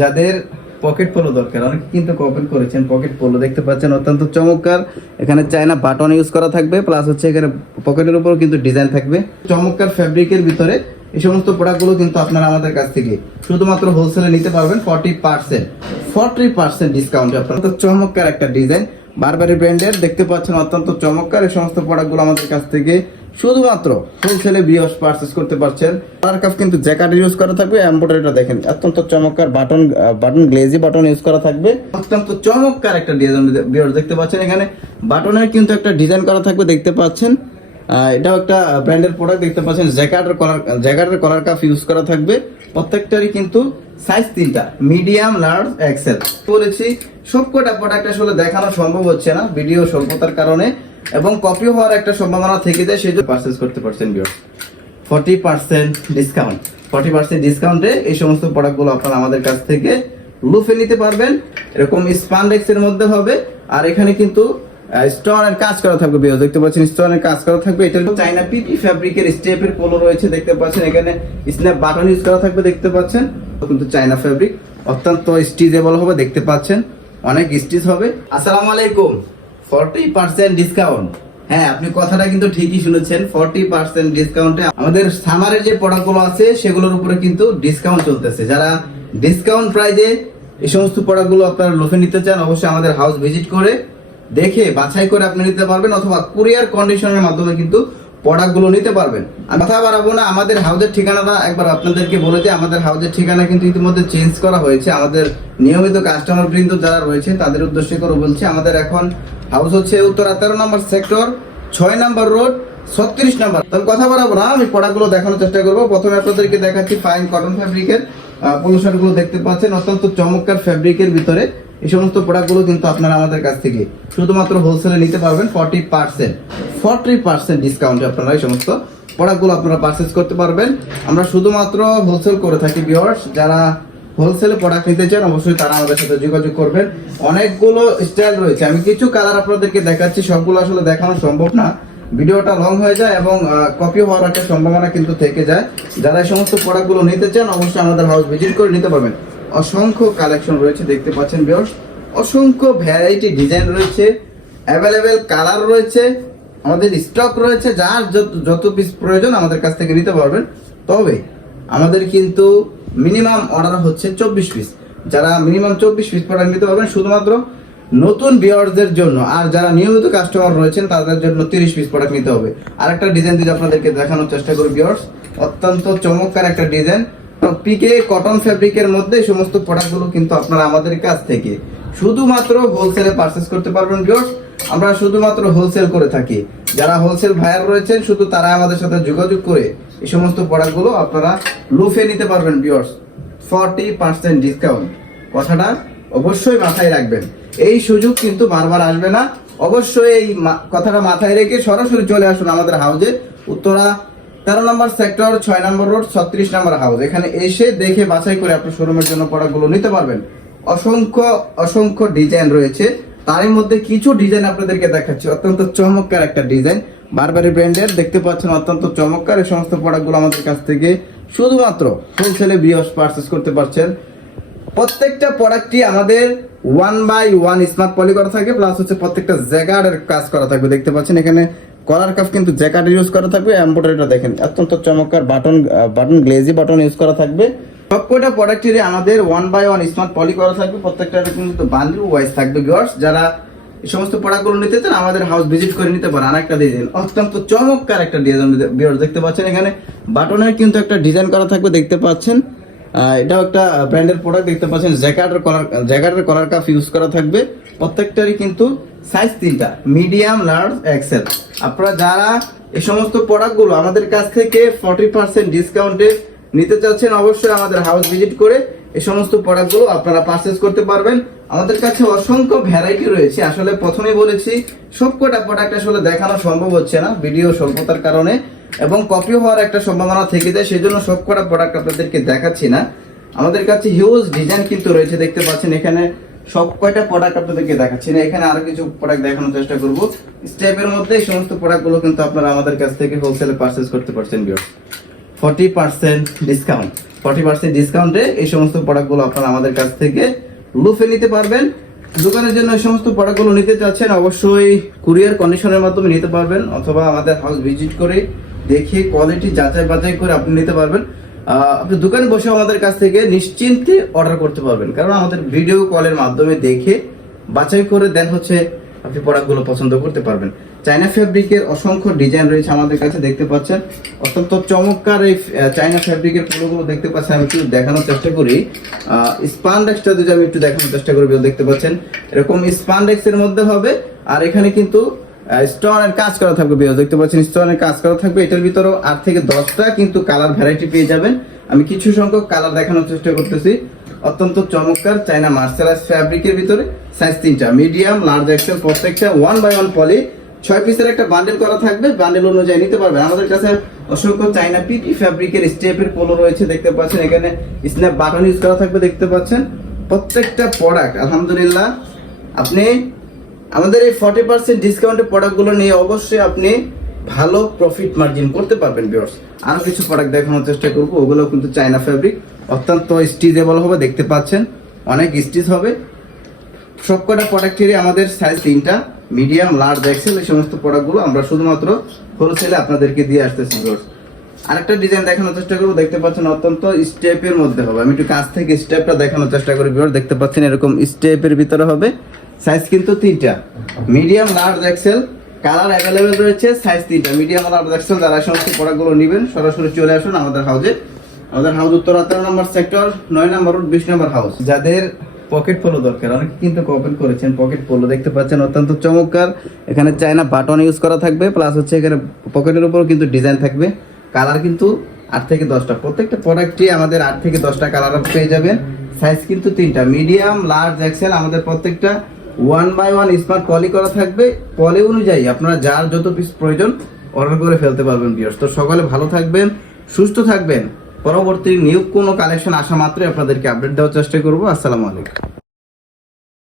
যাদের pocket polo দরকার, অনেকে কিন্তু কমেন্ট করেছেন পকেট পোলো দেখতে পাচ্ছেন অত্যন্ত চমৎকার। এখানে চায়না বাটন ইউজ করা থাকবে, প্লাস হচ্ছে এখানে পকেটের উপর কিন্তু ডিজাইন থাকবে চমৎকার ফ্যাব্রিকের ভিতরে। এই সমস্ত প্রোডাক্টগুলো কিন্তু আপনারা আমাদের কাছ থেকে শুধুমাত্র হোলসেলে নিতে পারবেন 40% ডিসকাউন্টে। আপনারা তো চমৎকার একটা ডিজাইন বারবারি ব্র্যান্ডের দেখতে পাচ্ছেন অত্যন্ত চমৎকার। এই সমস্ত প্রোডাক্টগুলো আমাদের কাছ থেকে শুধুমাত্র হোলসেলে বিয়স পারচেজ করতে পারছেন। কালার কাফ কিন্তু জ্যাকেট ইউজ করা থাকবে, এমব্রয়ডারিটা দেখেন অত্যন্ত চমৎকার, বাটন গ্লেজি বাটন ইউজ করা থাকবে, অত্যন্ত চমৎকার একটা ডিজাইন বিয়স দেখতে পাচ্ছেন। এখানে বাটনের কিন্তু একটা ডিজাইন করা থাকবে দেখতে পাচ্ছেন। এটাও একটা ব্র্যান্ডের প্রোডাক্ট দেখতে পাচ্ছেন। জ্যাকেটের কলার কাফ ইউজ করা থাকবে, প্রত্যেকটারই কিন্তু সাইজ 3টা, মিডিয়াম, লার্জ, এক্সেল। বলেছি সবকটা প্রোডাক্ট আসলে দেখানো সম্ভব হচ্ছে না ভিডিও স্বল্পতার কারণে, এবং কপি হওয়ার একটা সম্ভাবনা থেকে যায়, সেই জন্য পারচেজ করতে পারছেন ভিউয়ার্স 40% ডিসকাউন্ট। 40% ডিসকাউন্টে এই সমস্ত প্রোডাক্টগুলো আপনারা আমাদের কাছ থেকে লুফে নিতে পারবেন। এরকম স্পানডেক্সের মধ্যে হবে, আর এখানে কিন্তু স্টোনের কাজ করা থাকবে ভিউয়ার্স দেখতে পাচ্ছেন, স্টোনের কাজ করা থাকবে। এটা চাইনা পিপি ফ্যাব্রিকের স্টেপের পোলো রয়েছে দেখতে পাচ্ছেন। এখানে স্ন্যাপ বাটন ইউজ করা থাকবে দেখতে পাচ্ছেন, কিন্তু চাইনা ফ্যাব্রিক অত্যন্ত স্টিচেবল হবে দেখতে পাচ্ছেন, অনেক স্টিচ হবে। আসসালামু আলাইকুম, 40% ডিসকাউন্ট। হ্যাঁ, আপনি কথাটা কিন্তু ঠিকই শুনেছেন, 40% ডিসকাউন্টে আমাদের সামারের যে প্রোডাক্টগুলো আছে সেগুলোর উপরে কিন্তু ডিসকাউন্ট চলতেছে। যারা ডিসকাউন্ট প্রাইজে এই সমস্ত প্রোডাক্টগুলো আপনারা লুফে নিতে চান, অবশ্যই আমাদের হাউস ভিজিট করে দেখে বাছাই করে আপনি নিতে পারবেন, অথবা কুরিয়ার কন্ডিশনের মাধ্যমে কিন্তু প্রোডাক্টগুলো নিতে পারবেন। আমি কথা বাড়াবো না, আমাদের হাউসের ঠিকানাটা একবার আপনাদেরকে বলে দিই। আমাদের হাউসের ঠিকানা কিন্তু ইতিমধ্যে চেঞ্জ করা হয়েছে। আমাদের নিয়মিত কাস্টমার বৃন্দ যারা রয়েছে তাদের উদ্দেশ্য করে বলছি, আমাদের এখন হাউস হচ্ছে উত্তরা 13 নম্বর সেক্টর, 6 নম্বর রোড, 36 নম্বর। তবে কথা বাড়াবো না, আমি প্রোডাক্টগুলো দেখানোর চেষ্টা করবো। প্রথমে আপনাদেরকে দেখাচ্ছি ফাইন কটন ফ্যাব্রিকের পোলো শার্টগুলো দেখতে পাচ্ছেন অত্যন্ত চমৎকার ফ্যাব্রিকের ভিতরে। এই সমস্ত প্রোডাক্টগুলো কিন্তু আপনারা আমাদের কাছ থেকে শুধুমাত্র হোলসেলে নিতে পারবেন 40% ডিসকাউন্টে। আপনারা এই সমস্ত প্রোডাক্টগুলো আপনারা পারচেজ করতে পারবেন। আমরা শুধুমাত্র হোলসেল করে থাকি ভিউয়ার্স, যারা হোলসেলে প্রোডাক্ট নিতে চান অবশ্যই তারা আমাদের সাথে যোগাযোগ করবেন। অনেকগুলো স্টাইল রয়েছে, আমি কিছু কালার আপনাদেরকে দেখাচ্ছি, সবগুলো আসলে দেখানো সম্ভব না, ভিডিওটা লং হয়ে যায় এবং কপি হওয়ার একটা সম্ভাবনা কিন্তু থেকে যায়। যারা এই সমস্ত প্রোডাক্টগুলো নিতে চান অবশ্যই আমাদের হাউস ভিজিট করে নিতে পারবেন। অসংখ্য কালেকশন রয়েছে দেখতে পাচ্ছেন ভিউয়ার্স, অসংখ্য ভ্যারাইটি ডিজাইন রয়েছে, অ্যাভেলেবেল কালার রয়েছে, আমাদের স্টক রয়েছে। যার যত পিস প্রয়োজন আমাদের কাছ থেকে নিতে পারবেন। তবে আমাদের কিন্তু মিনিমাম অর্ডার হচ্ছে 24 পিস। যারা মিনিমাম 24 পিস প্রোডাক্ট নিতে পারবেন শুধুমাত্র নতুন ভিউয়ারদের জন্য, আর যারা নিয়মিত কাস্টমার রয়েছেন তাদের জন্য 30 পিস প্রোডাক্ট নিতে হবে। আর একটা ডিজাইন দিয়ে আপনাদেরকে দেখানোর চেষ্টা করি ভিউয়ার্স, অত্যন্ত চমৎকার একটা ডিজাইন পিকে কটন ফ্যাব্রিকের মধ্যে। এই সমস্ত প্রোডাক্টগুলো কিন্তু আপনারা আমাদের কাছ থেকে শুধুমাত্র হোলসেলে পারচেজ করতে পারবেন ভিউয়ার্স। আমরা শুধুমাত্র হোলসেল করে থাকি। যারা হোলসেল ভাইয়ার রয়েছেন শুধু তারা আমাদের সাথে যোগাযোগ করে এই সমস্ত প্রোডাক্টগুলো আপনারা লুফে নিতে পারবেন ভিউয়ার্স। 40% ডিসকাউন্ট, কথাটা অবশ্যই মাথায় রাখবেন। এই সুযোগ কিন্তু বারবার আসবে না, অবশ্যই এই কথাটা মাথায় রেখে সরাসরি চলে আসুন আমাদের হাউজে, উত্তরা 13 নম্বর সেক্টর, 6 নম্বর রোড, 36 নম্বর হাউস। এখানে এসে দেখে বাছাই করে আপনি শোরুমের জন্য প্রোডাক্টগুলো নিতে পারবেন। অসংখ্য ডিজাইন রয়েছে, তারই মধ্যে কিছু ডিজাইন আপনাদেরকে দেখাচ্ছি। অত্যন্ত চমৎকার একটা ডিজাইন বারবারি ব্র্যান্ডের দেখতে পাচ্ছেন, অত্যন্ত চমৎকার। এই সমস্ত প্রোডাক্টগুলো আমাদের কাছ থেকে শুধুমাত্র হোলসেলে বিয়স পারচেজ করতে পারছেন। প্রত্যেকটা প্রোডাক্টই আমাদের 1/1 স্মার্ট পলি করা থাকে, প্লাস হচ্ছে প্রত্যেকটা জ্যাকেটের কাজ করা থাকবে দেখতে পাচ্ছেন। এখানে কলার কাফ কিন্তু জ্যাকেট ইউজ করা থাকবে, এমব্রয়ডারিটা দেখেন অত্যন্ত চমৎকার, বাটন গ্লেজি বাটন ইউজ করা থাকবে। সবকটা প্রোডাক্টেরই আমাদের 1/1 স্মার্ট পলি করা থাকবে, প্রত্যেকটা কিন্তু বান্ডিল ওয়াইজ থাকবে ভিউয়ার্স। যারা এই সমস্ত প্রোডাক্টগুলো নিতে চান আমাদের হাউস ভিজিট করে নিতে পারেন। আরেকটা ডিজাইন অত্যন্ত চমৎকার একটা ডিজাইন ভিউয়ার্স দেখতে পাচ্ছেন। এখানে বাটনের কিন্তু একটা ডিজাইন করা থাকবে দেখতে পাচ্ছেন। এটাও একটা ব্র্যান্ডের প্রোডাক্ট দেখতে পাচ্ছেন। জ্যাকেটের কলার কাফ ইউজ করা থাকবে, প্রত্যেকটারই কিন্তু সাইজ 3টা, মিডিয়াম, লার্জ, এক্সেল। আপনারা যারা এই সমস্ত প্রোডাক্টগুলো আমাদের কাছ থেকে 40% ডিসকাউন্টে নিতে চাচ্ছেন অবশ্যই আমাদের হাউস ভিজিট করে এই সমস্ত প্রোডাক্টগুলো আপনারা পারচেজ করতে পারবেন। আমাদের কাছে অসংখ্য ভ্যারাইটি রয়েছে। আসলে প্রথমেই বলেছি সবকটা প্রোডাক্ট আসলে দেখানো সম্ভব হচ্ছে না ভিডিও স্বল্পতার কারণে, এবং কপি হওয়ার একটা সম্ভাবনা থেকে যায়, সেই জন্য সবকটা প্রোডাক্ট আপনাদেরকে দেখাচ্ছি না। আমাদের কাছে হিউজ ডিজাইন কিন্তু রয়েছে দেখতে পাচ্ছেন। এখানে সব কয়টা প্রোডাক্ট আপনাদেরকে দেখাচ্ছি না, এখানে আরো কিছু প্রোডাক্ট দেখানোর চেষ্টা করব স্টেপের মধ্যে। এই সমস্ত প্রোডাক্টগুলো কিন্তু আপনারা আমাদের কাছ থেকে হোলসেলে পারচেজ করতে পারছেন ভিউয়ার্স। 40% ডিসকাউন্ট, 40% ডিসকাউন্টে এই সমস্ত প্রোডাক্টগুলো আপনারা আমাদের কাছ থেকে লুফে নিতে পারবেন। দোকানের জন্য এই সমস্ত প্রোডাক্টগুলো নিতে চাচ্ছেন অবশ্যই কুরিয়ার কন্ডিশনের মাধ্যমে নিতে পারবেন, অথবা আমাদের হাউস ভিজিট করে দেখে কোয়ালিটি যাচাই বাছাই করে আপনি নিতে পারবেন। আপনি দোকানে বসে আমাদের কাছ থেকে নিশ্চিন্তে অর্ডার করতে পারবেন, কারণ আমাদের ভিডিও কলের মাধ্যমে দেখে বাছাই করে দেন হচ্ছে আপনি প্রোডাক্টগুলো পছন্দ করতে পারবেন। চায়না ফ্যাব্রিকের অসংখ্য ডিজাইন রয়েছে আমাদের কাছে, দেখতে পাচ্ছেন অত্যন্ত চমৎকার এই চায়না ফ্যাব্রিকের পুরোগুলো দেখতে পাচ্ছেন। আমি একটু দেখানোর চেষ্টা করি, স্পানডেক্সটা যদি আমি একটু দেখানোর চেষ্টা করি, দেখতে পাচ্ছেন এরকম স্পানডেক্সের মধ্যে হবে, আর এখানে কিন্তু স্টোনের কাজ করা থাকবে, দেখতে পাচ্ছেন স্টোনের কাজ করা থাকবে। এটার ভিতরেও 8 থেকে 10টা কিন্তু কালার ভ্যারাইটি পেয়ে যাবেন। আমি কিছু সংখ্যক কালার দেখানোর চেষ্টা করতেছি। অত্যন্ত চমৎকার চায়না মার্সেলাইজ ফ্যাব্রিকের ভিতরে সাইজ 3টা, মিডিয়াম, লার্জ, এক্সেল, প্রত্যেকটা 1 বাই 1 পলি 6 পিসের একটা বান্ডেল করা থাকবে, বান্ডেল অনুযায়ী নিতে পারবেন। আমাদের কাছে অসংখ্য চায়না পিটি ফ্যাব্রিকের স্টেপের পোলো রয়েছে, দেখতে পাচ্ছেন এখানে স্ন্যাপ বাটন ইউজ করা থাকবে, দেখতে পাচ্ছেন প্রত্যেকটা প্রোডাক্ট আলহামদুলিল্লাহ। আপনি আমাদের এই 40% ডিসকাউন্টের প্রোডাক্টগুলো নিয়ে অবশ্যই আপনি ভালো প্রফিট মার্জিন করতে পারবেন ভিউয়ার্স। আরো কিছু প্রোডাক্ট দেখানোর চেষ্টা করবো, ওগুলো কিন্তু চায়না ফ্যাব্রিক, অত্যন্ত স্টিচেবল হবে, দেখতে পাচ্ছেন অনেক স্টিচ হবে। সবকটা প্রোডাক্টেরই আমাদের সাইজ 3টা, মিডিয়াম, লার্জ, এক্সেল, এই সমস্ত প্রোডাক্টগুলো আমরা শুধুমাত্র হোলসেলে আপনাদেরকে দিয়ে আসতেছি ভিউয়ার্স। আরেকটা ডিজাইন দেখানোর চেষ্টা করবো, দেখতে পাচ্ছেন অত্যন্ত স্টেপের মধ্যে হবে। আমি একটু কাছ থেকে স্টেপটা দেখানোর চেষ্টা করি ভিউয়ার্স, দেখতে পাচ্ছেন এরকম স্টেপের ভিতরে হবে, সাইজ কিন্তু 3টা, medium, large, XL, colour available রয়েছে, সাইজ 3টা, মিডিয়াম, লার্জ, এক্সেল। যারা সমস্ত প্রোডাক্টগুলো নেবেন সরাসরি চলে আসুন আমাদের হাউজে। আমাদের হাউস উত্তর 18 নম্বর সেক্টর, 9 নম্বর রোড, 20 নম্বর হাউস। যাদের পকেট পোলো দরকার, অনেকে কিন্তু কমেন্ট করেছেন পকেট পোলো, দেখতে পাচ্ছেন অত্যন্ত চমৎকার। এখানে চায়না বাটন ইউজ করা থাকবে, প্লাস হচ্ছে এখানে পকেটের উপর কিন্তু ডিজাইন থাকবে। কালার কিন্তু 8 থেকে 10টা, প্রত্যেকটা প্রোডাক্টই আমাদের 8 থেকে 10টা কালার পেয়ে যাবেন। সাইজ কিন্তু 3টা, মিডিয়াম, লার্জ, এক্সেল। আমাদের প্রত্যেকটা 1 বাই 1 স্মার্ট পলি করা থাকবে, পলি অনুযায়ী আপনারা যার যত পিস প্রয়োজন অর্ডার করে ফেলতে পারবেন ভিউয়ার্স। তো সকালে ভালো থাকবেন, সুস্থ থাকবেন। পরবর্তী নিউ কোনো কালেকশন আসা মাত্রই আপনাদেরকে আপডেট দেওয়ার চেষ্টা করবো। আসসালামু আলাইকুম।